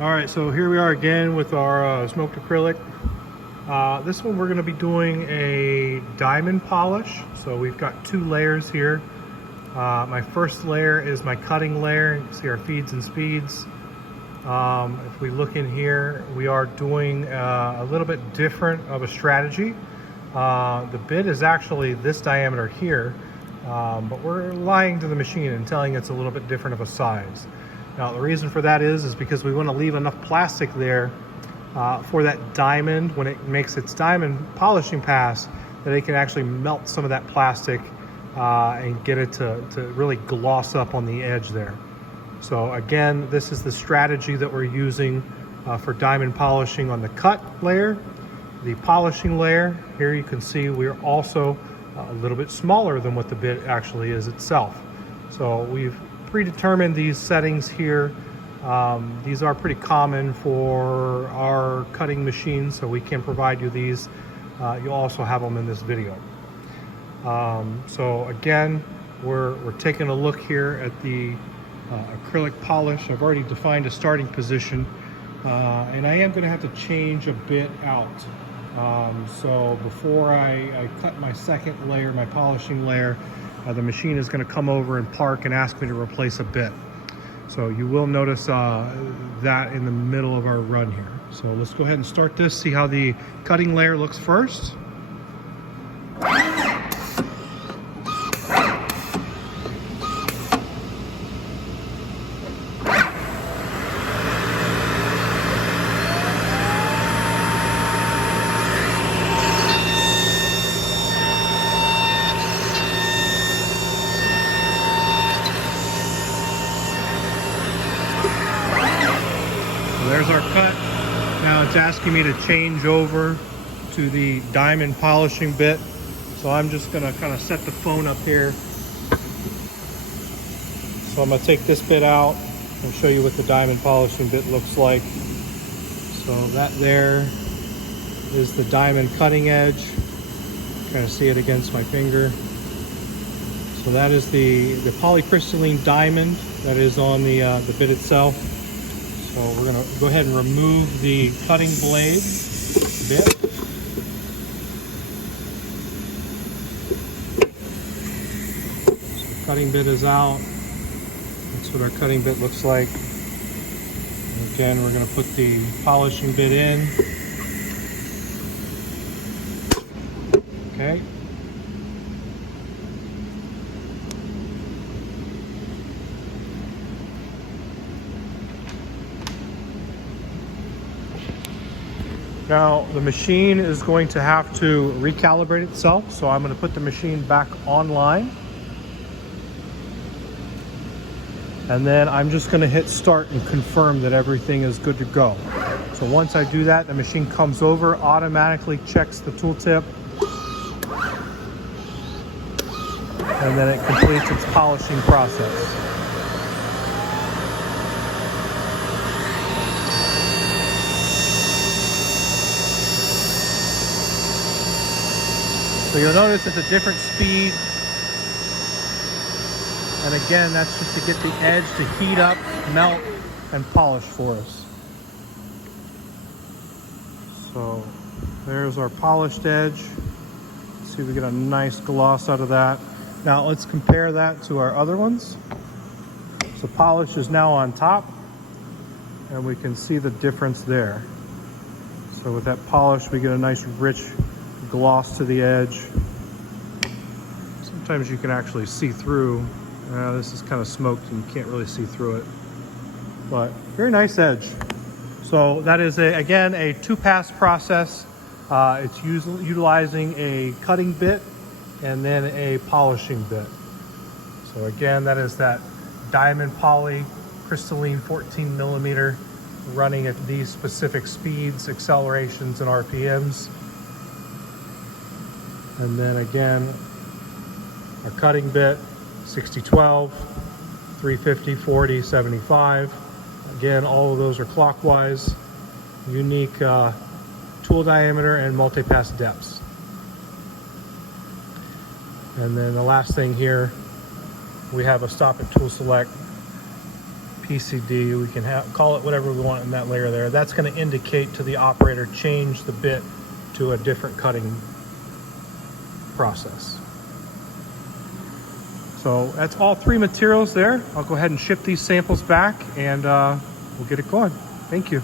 All right, so here we are again with our smoked acrylic. This one we're going to be doing a diamond polish. So we've got two layers here. My first layer is my cutting layer. You can see our feeds and speeds. If we look in here, we are doing a little bit different of a strategy. The bit is actually this diameter here, but we're lying to the machine and telling it's a little bit different of a size. Now the reason for that is because we want to leave enough plastic there for that diamond when it makes its diamond polishing pass, that it can actually melt some of that plastic and get it to really gloss up on the edge there. So again, this is the strategy that we're using for diamond polishing on the cut layer. The polishing layer, here you can see we're also a little bit smaller than what the bit actually is itself. So we've predetermined these settings here. These are pretty common for our cutting machines, so we can provide you these. You'll also have them in this video. So again, we're taking a look here at the acrylic polish. I've already defined a starting position, and I am going to have to change a bit out. So before I cut my second layer, my polishing layer, the machine is going to come over and park and ask me to replace a bit. So you will notice that in the middle of our run here. So let's go ahead and start this, see how the cutting layer looks first. There's our cut. Now it's asking me to change over to the diamond polishing bit. So I'm just gonna kind of set the phone up here. So I'm gonna take this bit out and show you what the diamond polishing bit looks like. So that there is the diamond cutting edge. Kind of see it against my finger. So that is the polycrystalline diamond that is on the bit itself. So we're going to go ahead and remove the cutting blade bit. So the cutting bit is out. That's what our cutting bit looks like. And again, we're going to put the polishing bit in. Okay. Now the machine is going to have to recalibrate itself, so I'm going to put the machine back online. And then I'm just going to hit start and confirm that everything is good to go. So once I do that, the machine comes over, automatically checks the tooltip, and then it completes its polishing process. So you'll notice it's a different speed. And again, that's just to get the edge to heat up, melt, and polish for us. So there's our polished edge. Let's see if we get a nice gloss out of that. Now let's compare that to our other ones. So polish is now on top, and we can see the difference there. So with that polish, we get a nice rich gloss to the edge. Sometimes you can actually see through. This is kind of smoked and you can't really see through it, but very nice edge. So that is again a two-pass process. It's utilizing a cutting bit and then a polishing bit. So again, that is that diamond poly crystalline 14 millimeter running at these specific speeds, accelerations, and RPMs. And then again, our cutting bit, 60-12, 350, 40, 75. Again, all of those are clockwise, unique tool diameter and multi-pass depths. And then the last thing here, we have a stop at tool select PCD. We can call it whatever we want in that layer there. That's going to indicate to the operator change the bit to a different cutting process. So that's all 3 materials there. I'll go ahead and ship these samples back and we'll get it going. Thank you.